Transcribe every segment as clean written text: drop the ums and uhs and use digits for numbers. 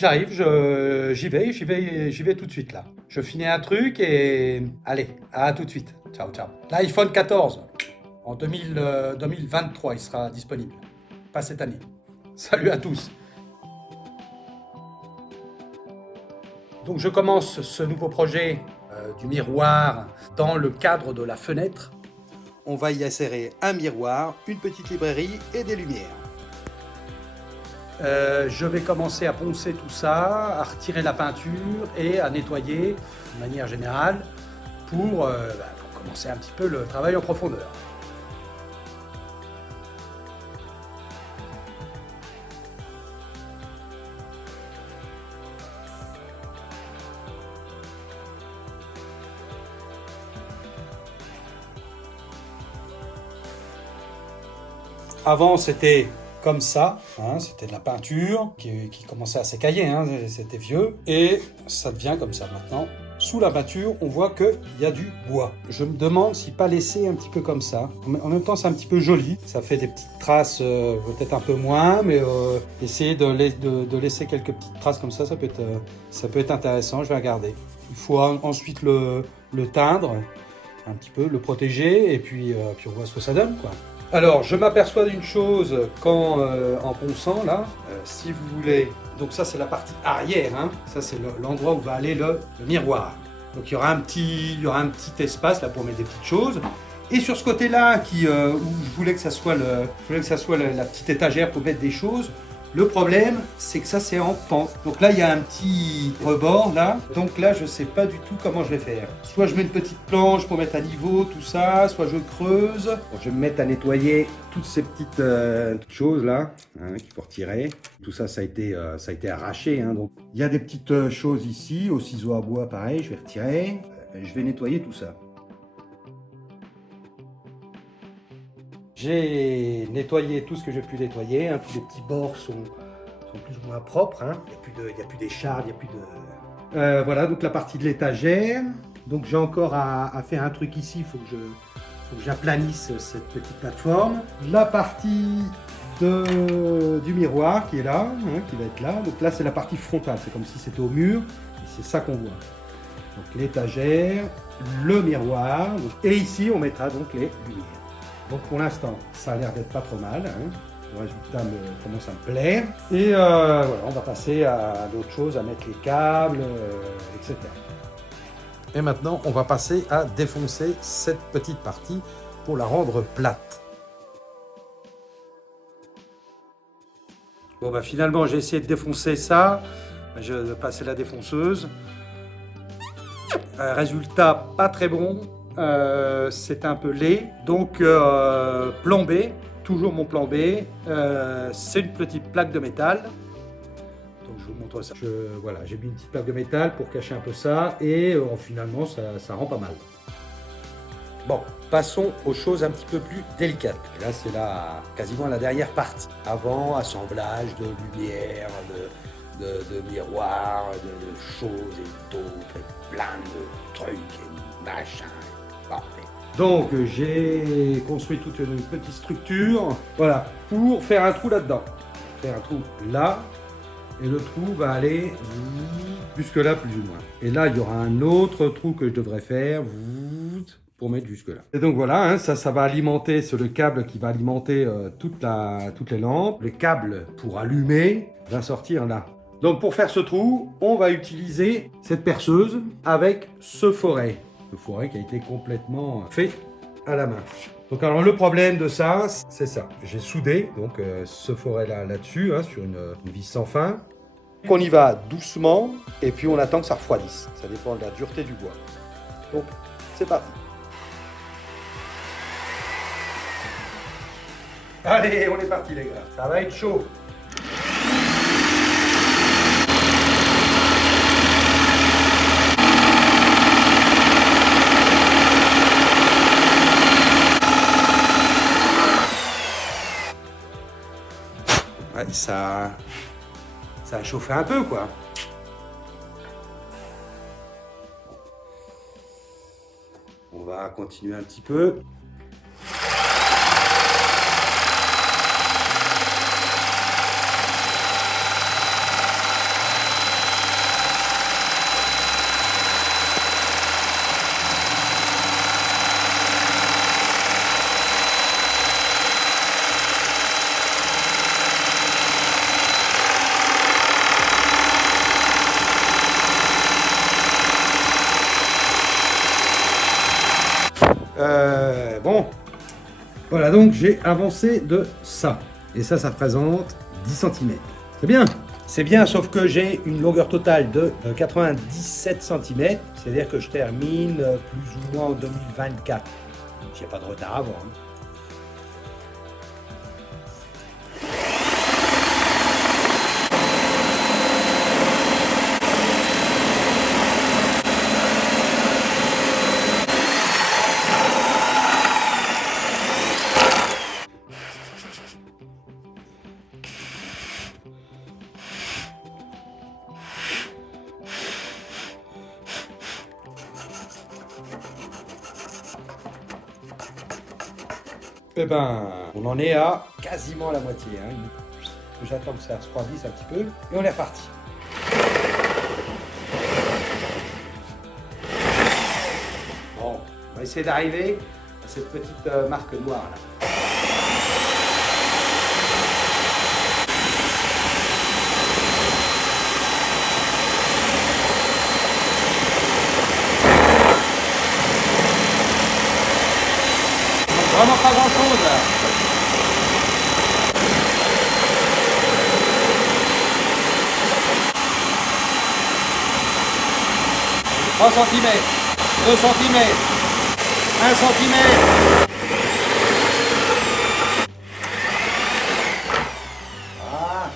j'arrive, j'y vais tout de suite là. Je finis un truc et allez, à tout de suite. Ciao, ciao. L'iPhone 14, en 2023, il sera disponible. Pas cette année. Salut à tous. Donc je commence ce nouveau projet du miroir dans le cadre de la fenêtre. On va y insérer un miroir, une petite librairie et des lumières. Je vais commencer à poncer tout ça, à retirer la peinture et à nettoyer de manière générale pour commencer un petit peu le travail en profondeur. Avant, c'était comme ça, hein, c'était de la peinture qui commençait à s'écailler, hein, c'était vieux, et ça devient comme ça maintenant. Sous la peinture, on voit qu'il y a du bois. Je me demande si pas laisser un petit peu comme ça. En même temps, c'est un petit peu joli. Ça fait des petites traces, peut-être un peu moins, mais essayer de laisser quelques petites traces comme ça peut être intéressant. Je vais regarder. Il faut ensuite le teindre, un petit peu, le protéger, et puis on voit ce que ça donne, quoi. Alors, je m'aperçois d'une chose quand en ponçant là, si vous voulez, donc ça c'est la partie arrière, hein, ça c'est l'endroit où va aller le miroir. Donc il y aura un petit espace là pour mettre des petites choses. Et sur ce côté-là, où je voulais que ça soit la petite étagère pour mettre des choses. Le problème, c'est que ça c'est en pente. Donc là, il y a un petit rebord là. Donc là, je ne sais pas du tout comment je vais faire. Soit je mets une petite planche pour mettre à niveau tout ça, soit je creuse. Bon, je vais me mettre à nettoyer toutes ces petites choses là, hein, qu'il faut retirer. Tout ça, ça a été arraché. Hein, donc il y a des petites choses ici, au ciseau à bois, pareil. Je vais retirer. Je vais nettoyer tout ça. J'ai nettoyé tout ce que j'ai pu nettoyer, hein. Tous les petits bords sont plus ou moins propres, hein. Il n'y a plus d'échardes, il n'y a plus de... voilà, donc la partie de l'étagère. Donc j'ai encore à faire un truc ici, il faut que j'aplanisse cette petite plateforme. La partie du miroir qui est là, hein, qui va être là. Donc là c'est la partie frontale, c'est comme si c'était au mur, et c'est ça qu'on voit. Donc l'étagère, le miroir, et ici on mettra donc les lumières. Donc pour l'instant, ça a l'air d'être pas trop mal, hein. Le résultat commence à me plaire. Et voilà, on va passer à d'autres choses, à mettre les câbles, etc. Et maintenant, on va passer à défoncer cette petite partie pour la rendre plate. Bon bah finalement, j'ai essayé de défoncer ça. Je vais passer la défonceuse. Résultat pas très bon. C'est un peu laid, donc plan B, toujours mon plan B, c'est une petite plaque de métal. Donc je vous montre ça. Voilà, j'ai mis une petite plaque de métal pour cacher un peu ça et finalement ça rend pas mal. Bon, passons aux choses un petit peu plus délicates. Et là c'est quasiment la dernière partie. Avant, assemblage de lumière, de miroirs, de choses et d'autres, et plein de trucs et machins. Donc j'ai construit toute une petite structure, voilà, pour faire un trou là-dedans. Faire un trou là, et le trou va aller jusque là plus ou moins. Et là, il y aura un autre trou que je devrais faire pour mettre jusque là. Et donc voilà, hein, ça va alimenter, c'est le câble qui va alimenter toutes les lampes. Le câble pour allumer va sortir là. Donc pour faire ce trou, on va utiliser cette perceuse avec ce forêt. Le forêt qui a été complètement fait à la main. Donc alors le problème de ça, c'est ça. J'ai soudé donc ce forêt là-dessus, hein, sur une vis sans fin. On y va doucement et puis on attend que ça refroidisse. Ça dépend de la dureté du bois. Donc c'est parti. Allez, on est parti les gars. Ça va être chaud. Ça a chauffé un peu, quoi. On va continuer un petit peu. Bon, voilà, donc j'ai avancé de ça. Et ça représente 10 cm. C'est bien. C'est bien, sauf que j'ai une longueur totale de 97 cm. C'est-à-dire que je termine plus ou moins en 2024. J'ai pas de retard avant. Hein. Eh ben, on en est à quasiment la moitié. Hein. J'attends que ça se refroidisse un petit peu et on est reparti. Bon, on va essayer d'arriver à cette petite marque noire là. Vraiment pas grand chose là. « 3 cm, 2 cm, 1 cm. Ah.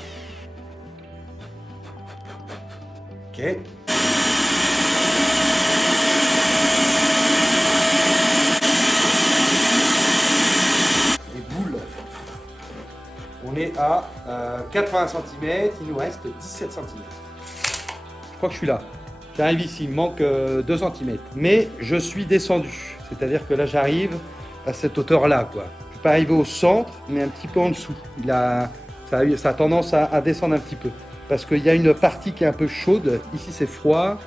Ok. On est à 80 cm, il nous reste 17 cm. Je crois que je suis là. J'arrive ici, il me manque 2 cm. Mais je suis descendu. C'est-à-dire que là, j'arrive à cette hauteur-là, quoi. Je ne suis pas arrivé au centre, mais un petit peu en dessous. Ça a tendance à descendre un petit peu. Parce qu'il y a une partie qui est un peu chaude. Ici, c'est froid.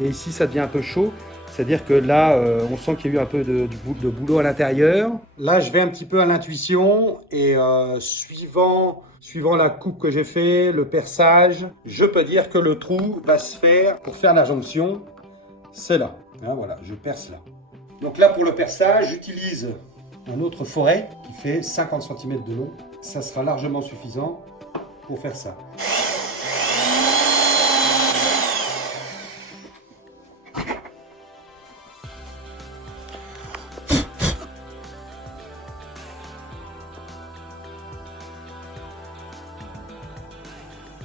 Et ici, ça devient un peu chaud. C'est-à-dire que là, on sent qu'il y a eu un peu de boulot à l'intérieur. Là, je vais un petit peu à l'intuition et suivant la coupe que j'ai fait, le perçage, je peux dire que le trou va se faire pour faire la jonction. C'est là. Hein, voilà, je perce là. Donc là, pour le perçage, j'utilise un autre forêt qui fait 50 cm de long. Ça sera largement suffisant pour faire ça.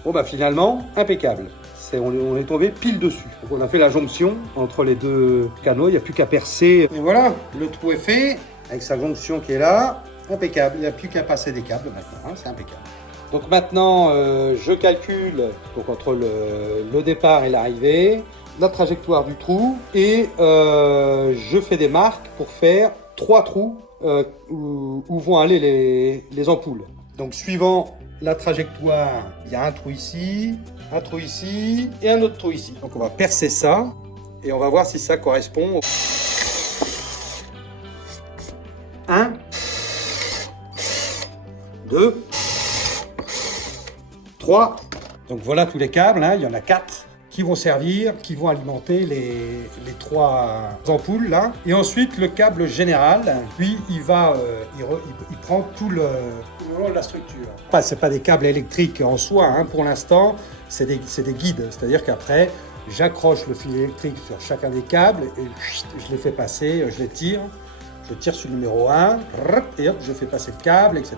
Bon bah finalement, impeccable. On est tombé pile dessus. Donc on a fait la jonction entre les deux canaux, il n'y a plus qu'à percer. Et voilà, le trou est fait, avec sa jonction qui est là, impeccable. Il n'y a plus qu'à passer des câbles maintenant, hein, c'est impeccable. Donc maintenant, je calcule donc, entre le départ et l'arrivée, la trajectoire du trou, et je fais des marques pour faire 3 trous où vont aller les ampoules. Donc suivant la trajectoire, il y a un trou ici et un autre trou ici. Donc on va percer ça et on va voir si ça correspond. 1, 2, 3. Donc voilà tous les câbles, hein. Il y en a 4 qui vont servir, qui vont alimenter les 3 ampoules là. Et ensuite le câble général, lui, il prend tout le long de la structure. C'est pas des câbles électriques en soi, hein, pour l'instant, c'est des guides. C'est-à-dire qu'après, j'accroche le fil électrique sur chacun des câbles et je les fais passer, je les tire. Je tire sur le numéro 1, et hop, je fais passer le câble, etc.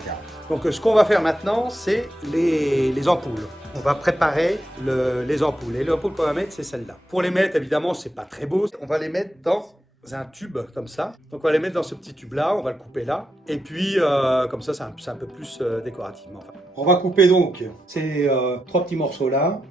Donc ce qu'on va faire maintenant, c'est les ampoules. On va préparer les ampoules. Et l'ampoule qu'on va mettre, c'est celle-là. Pour les mettre, évidemment, c'est pas très beau. On va les mettre dans un tube comme ça. Donc on va les mettre dans ce petit tube-là, on va le couper là. Et puis, comme ça, c'est un peu plus décorativement. Enfin, on va couper donc ces 3 petits morceaux-là.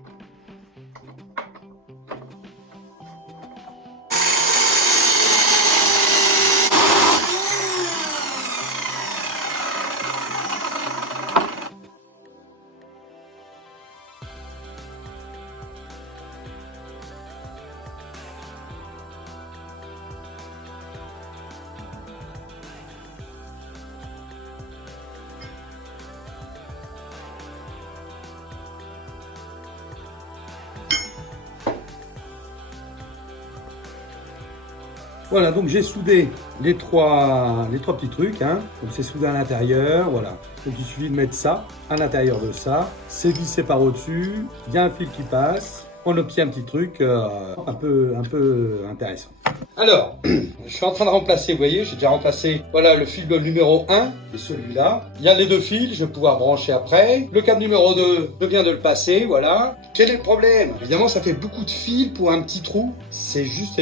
Voilà, donc j'ai soudé les trois petits trucs, hein. Donc c'est soudé à l'intérieur, voilà. Donc il suffit de mettre ça à l'intérieur de ça, c'est vissé par au-dessus, il y a un fil qui passe, on obtient un petit truc un peu intéressant. Alors, je suis en train de remplacer, vous voyez, j'ai déjà remplacé, voilà, le fil numéro 1, c'est celui-là. Il y a les deux fils, je vais pouvoir brancher après. Le câble numéro 2, je viens de le passer, voilà. Quel est le problème? Évidemment, ça fait beaucoup de fils pour un petit trou. C'est juste.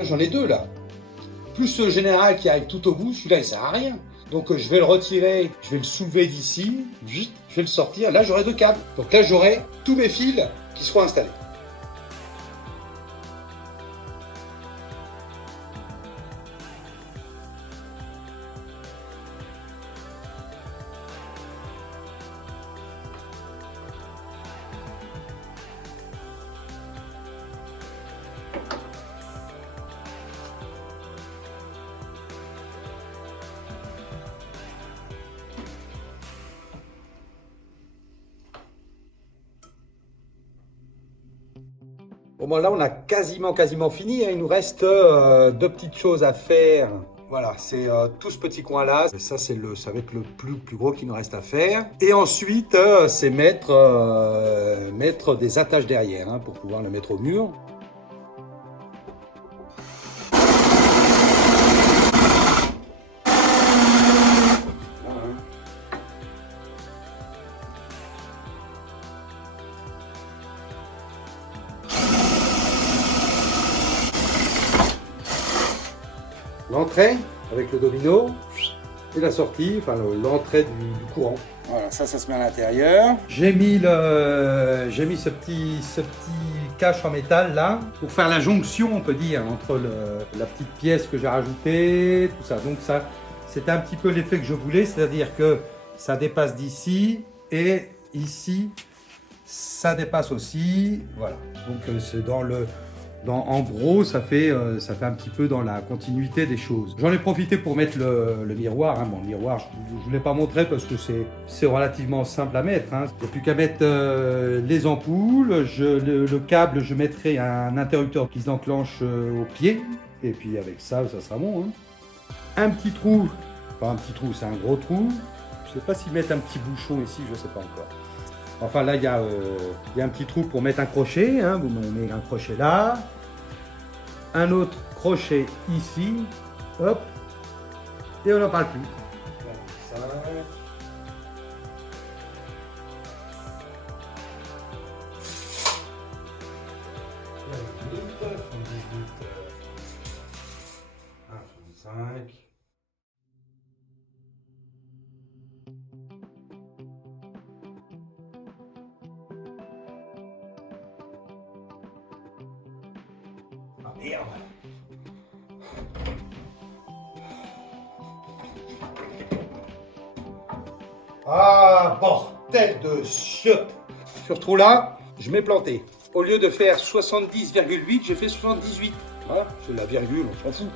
J'en ai deux, là. Plus ce général qui arrive tout au bout, celui-là, il sert à rien. Donc, je vais le retirer, je vais le soulever d'ici, vite, je vais le sortir. Là, j'aurai deux câbles. Donc là, j'aurai tous mes fils qui seront installés. Bon, ben là, on a quasiment fini, hein. Il nous reste deux petites choses à faire. Voilà, c'est tout ce petit coin-là. Ça, ça va être le plus gros qu'il nous reste à faire. Et ensuite, c'est mettre des attaches derrière, hein, pour pouvoir le mettre au mur. L'entrée avec le domino et la sortie, enfin l'entrée du courant. Voilà, ça se met à l'intérieur. J'ai mis ce petit cache en métal là pour faire la jonction, on peut dire, entre la petite pièce que j'ai rajoutée, tout ça. Donc ça, c'était un petit peu l'effet que je voulais, c'est-à-dire que ça dépasse d'ici et ici, ça dépasse aussi. Voilà. Donc c'est en gros, ça fait un petit peu dans la continuité des choses. J'en ai profité pour mettre le miroir, hein. Bon, le miroir, je ne vous l'ai pas montré parce que c'est relativement simple à mettre, hein. Il n'y a plus qu'à mettre les ampoules. Le câble, je mettrai un interrupteur qui s'enclenche au pied. Et puis avec ça, ça sera bon, hein. Un petit trou, pas un petit trou, c'est un gros trou. Je ne sais pas s'ils mettent un petit bouchon ici, je ne sais pas encore. Enfin là, il y a un petit trou pour mettre un crochet, hein. Vous mettez un crochet là. Un autre crochet ici, hop, et on n'en parle plus. 5. Ah merde. Ah, bordel de chiotte. Sur ce trou-là, je m'ai planté. Au lieu de faire 70,8, j'ai fait 78. Voilà, c'est la virgule, on s'en fout.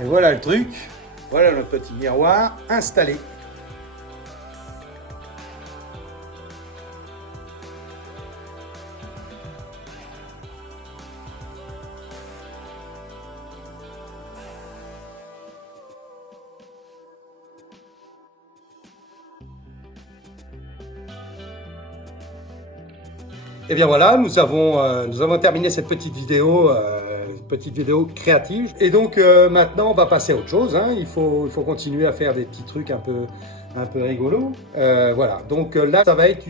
Et voilà le truc, voilà notre petit miroir installé. Et bien voilà, nous avons terminé cette petite vidéo créative. Et donc maintenant, on va passer à autre chose, hein. Il faut continuer à faire des petits trucs un peu rigolos. Voilà, donc là, ça va être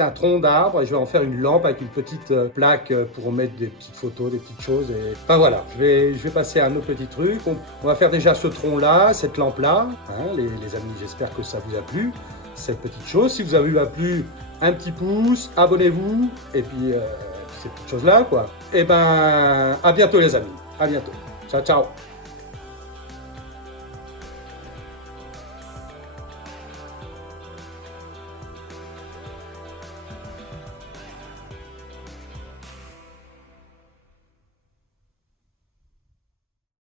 un tronc d'arbre et je vais en faire une lampe avec une petite plaque pour mettre des petites photos, des petites choses. Enfin voilà, je vais passer à un autre petit truc. On va faire déjà ce tronc-là, cette lampe-là, hein, les amis, j'espère que ça vous a plu, cette petite chose. Si vous avez plu, un petit pouce, abonnez-vous, et puis ces petites choses-là, quoi. Et ben, à bientôt les amis, à bientôt. Ciao, ciao.